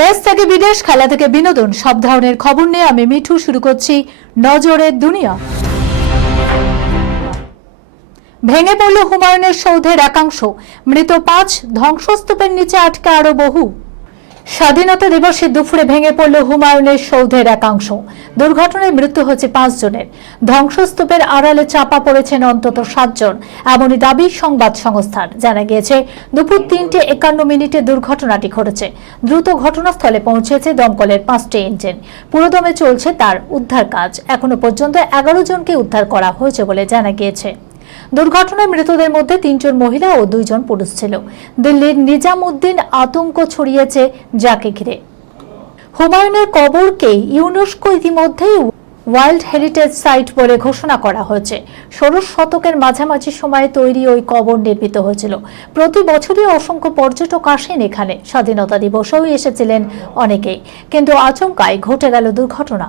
দেশ থেকে বিদেশ, খেলা থেকে বিনোদন, সব ধরনের খবর নিয়ে আমি মিঠু। শুরু করছি নজরের দুনিয়া। ভেঙে পড়ল হুমায়ুনের সৌধের একাংশ। মৃত পাঁচ ধ্বংসস্তূপের নিচে আটকে আরও বহু। স্বাধীনতা দিবসে দুপুরে ভেঙে পড়ল হুমায়ুনের সৌধের একাংশ। দুর্ঘটনায় মৃত্যু হয়েছে পাঁচজনের ধ্বংসস্তূপের আড়ালে চাপা পড়েছেন অন্তত সাতজন এমনই দাবি সংবাদ সংস্থার। জানা গিয়েছে, দুপুর তিনটে একান্ন মিনিটে দুর্ঘটনাটি ঘটেছে। দ্রুত ঘটনাস্থলে পৌঁছেছে দমকলের পাঁচটি ইঞ্জিন। পুরোদমে চলছে তার উদ্ধার কাজ। এখনও পর্যন্ত এগারো জনকে উদ্ধার করা হয়েছে বলে জানা গিয়েছে। দুর্ঘটনায় মৃতদের মধ্যে তিনজন মহিলা ও দুইজন পুরুষ ছিল। দিল্লির নিজামুদ্দিন আতঙ্ক ছড়িয়েছে যাকে ঘিরে। হুমায়ুনের কবরকে ইউনেস্কো ইতিমধ্যেই ওয়ার্ল্ড হেরিটেজ সাইট বলে ঘোষণা করা হয়েছে। ষোড়শ শতকের মাঝামাঝি সময়ে তৈরি ওই কবর নির্মিত হয়েছিল। প্রতি বছরই অসংখ্য পর্যটক আসেন এখানে। স্বাধীনতা দিবসেও এসেছিলেন অনেকেই। কিন্তু আচমকায় ঘটে গেল দুর্ঘটনা।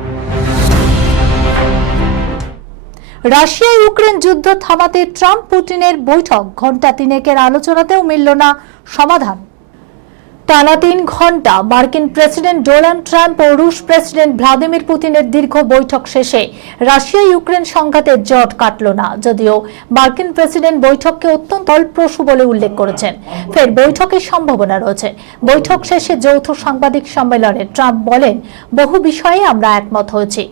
Russia Ukraine যুদ্ধ থামাতে ট্রাম্প পুতিনের বৈঠক ঘণ্টা তিনেকের আলোচনাতেও মিলল না সমাধান। টানা তিন ঘণ্টা মার্কিন প্রেসিডেন্ট ডোনাল্ড ট্রাম্প ও রুশ প্রেসিডেন্ট ভ্লাদিমির পুতিনের দীর্ঘ বৈঠক শেষে রাশিয়া ইউক্রেন সংঘাতের জট কাটল না, যদিও মার্কিন প্রেসিডেন্ট বৈঠককে অত্যন্ত ফলপ্রসূ বলে উল্লেখ করেছেন। ফের বৈঠকের সম্ভাবনা রয়েছে। বৈঠক শেষে যৌথ সাংবাদিক সম্মেলনে ট্রাম্প বলেন, বহু বিষয়ে আমরা একমত হয়েছি।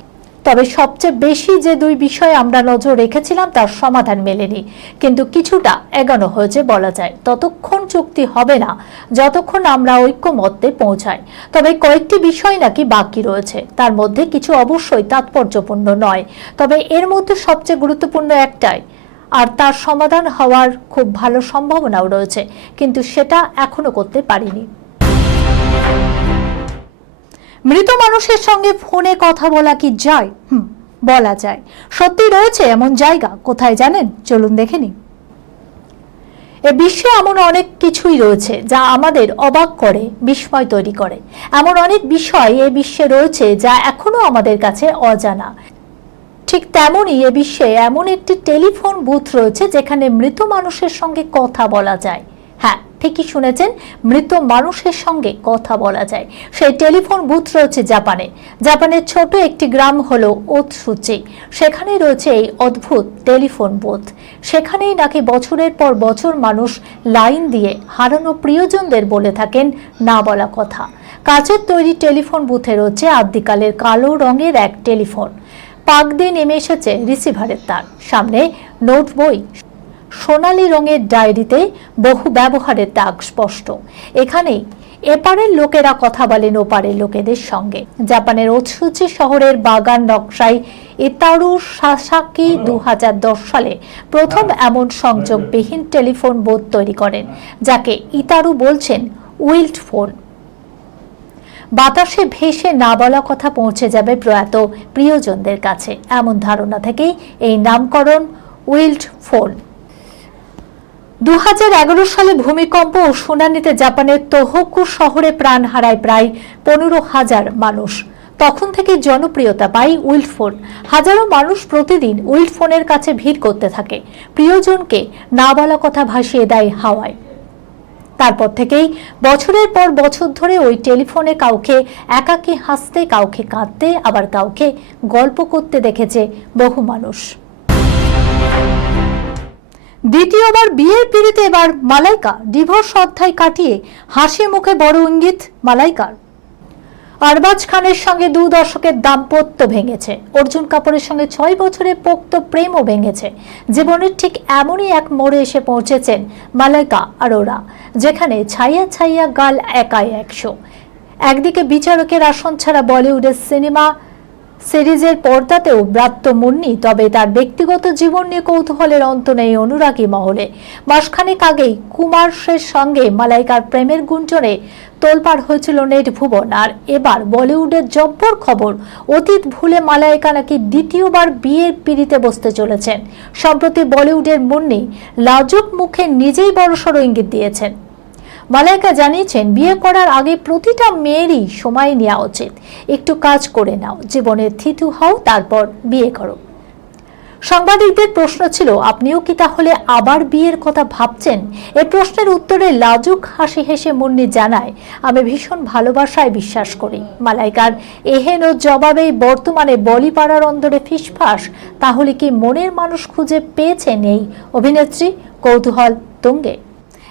তবে সবচেয়ে বেশি যে দুই বিষয়ে আমরা নজর রেখেছিলাম, তার সমাধান মেলেনি। কিন্তু কিছুটা এগানো হয়েছে বলা যায়। ততক্ষণ চুক্তি হবে না, যতক্ষণ আমরা ঐক্যমত্যে পৌঁছাই। তবে কয়েকটি বিষয় নাকি বাকি রয়েছে। তার মধ্যে কিছু অবশ্যই তাৎপর্যপূর্ণ নয়। তবে এর মধ্যে সবচেয়ে গুরুত্বপূর্ণ একটাই, আর তার সমাধান হওয়ার খুব ভালো সম্ভাবনাও রয়েছে, কিন্তু সেটা এখনও করতে পারিনি। মৃত মানুষের সঙ্গে ফোনে কথা বলা কি যায়? হুম, বলা যায়। সত্যি রয়েছে এমন জায়গা। কোথায় জানেন? চলুন দেখে এ বিশ্বে এমন অনেক কিছুই রয়েছে যা আমাদের অবাক করে, বিস্ময় তৈরি করে। এমন অনেক বিষয় এ বিশ্বে রয়েছে যা এখনও আমাদের কাছে অজানা। ঠিক তেমনই এ বিশ্বে এমন একটি টেলিফোন বুথ রয়েছে যেখানে মৃত মানুষের সঙ্গে কথা বলা যায়। হ্যাঁ ঠিকই শুনেছেন, মৃত মানুষের সঙ্গে কথা বলা যায়। সেই টেলিফোন বুথ রয়েছে জাপানে। জাপানের ছোট একটি গ্রাম হলো ওতসুচি সেখানে রয়েছে এই অদ্ভুত টেলিফোন বুথ। সেখানেই নাকি বছরের পর বছর মানুষ লাইন দিয়ে হারানো প্রিয়জনদের বলে থাকেন না বলা কথা। কাচের তৈরি টেলিফোন বুথে রয়েছে আদ্যিকালের কালো রঙের এক টেলিফোন। পাক দিয়ে নেমে এসেছে রিসিভারের তার। সামনে নোট বই সোনালী রঙের ডায়েরিতে বহু ব্যবহারের দাগ স্পষ্ট। এখানেই এপারের লোকেরা কথা বলেন ওপারের লোকেদের সঙ্গে। জাপানের ওৎসুচি শহরের বাগান নকশায় ইতারু সাসাকি দু হাজার দশ সালে প্রথম এমন সংযোগবিহীন টেলিফোন বোধ তৈরি করেন, যাকে ইতারু বলছেন উইল্ড ফোন। বাতাসে ভেসে না বলা কথা পৌঁছে যাবে প্রয়াত প্রিয়জনদের কাছে। এমন ধারণা থেকেই এই নামকরণ উইল্ড ফোন। দু হাজার এগারো সালে ভূমিকম্প ও সুনানিতে জাপানের তোহকু শহরে প্রাণ হারায় প্রায় পনেরো হাজার মানুষ। তখন থেকে জনপ্রিয়তা পায় উইল্ড ফোন। হাজারো মানুষ প্রতিদিন উইল্ড ফোনের কাছে ভিড় করতে থাকে। প্রিয়জনকে না বলা কথা ভাসিয়ে দেয় হাওয়ায়। তারপর থেকেই বছরের পর বছর ধরে ওই টেলিফোনে কাউকে একাকী হাসতে, কাউকে কাঁদতে, আবার কাউকে গল্প করতে দেখেছে বহু মানুষ। দ্বিতীয়বার বিয়ের পিড়িতে এবার মালাইকা ডিভোর্স অধ্যায় কাটিয়ে হাসি মুখে বড় ইঙ্গিত মালাইকার। আরবাজ খানের সঙ্গে দু দশকের দাম্পত্য ভেঙেছে। অর্জুন কাপুরের সঙ্গে ছয় বছরের পোক্ত প্রেমও ভেঙেছে। জীবনের ঠিক এমনই এক মোড়ে এসে পৌঁছেছেন মালাইকা আরোরা যেখানে ছাইয়া ছাইয়া গাল একাই একশো একদিকে বিচারকের আসন ছাড়া বলিউডের সিনেমা সিরিজের পর্দাতেও ব্রাত্য মুন্নি, তবে তার ব্যক্তিগত জীবন নিয়ে কৌতূহলের অন্ত নেই অনুরাগী মহলে। মাসখানেক আগেই কুমারের সঙ্গে মালাইকার প্রেমের গুঞ্জনে তোলপাড় হয়েছিল নেট ভুবন। আর এবার বলিউডের জব্বর খবর, অতীত ভুলে মালাইকা নাকি দ্বিতীয়বার বিয়ের পিড়িতে বসতে চলেছেন। সম্প্রতি বলিউডের মুন্নি লাজুক মুখে নিজেই বড়সড় ইঙ্গিত দিয়েছেন। মালাইকা জানিয়েছেন, বিয়ে করার আগে প্রতিটা মেয়েরই সময় নেওয়া উচিত। একটু কাজ করে নাও, জীবনে থিতু হও, তারপর বিয়ে করো। সাংবাদিকদের প্রশ্ন ছিল, আপনিও কি তাহলে আবার বিয়ের কথা ভাবছেন? এ প্রশ্নের উত্তরে লাজুক হাসি হেসে মুন্নি জানায়, আমি ভীষণ ভালোবাসায় বিশ্বাস করি। মালাইকার এহেন ও জবাবেই বর্তমানে বলিপাড়ার অন্দরে ফিসফাস। তাহলে কি মনের মানুষ খুঁজে পেয়েছেন এই অভিনেত্রী? কৌতূহল তুঙ্গে।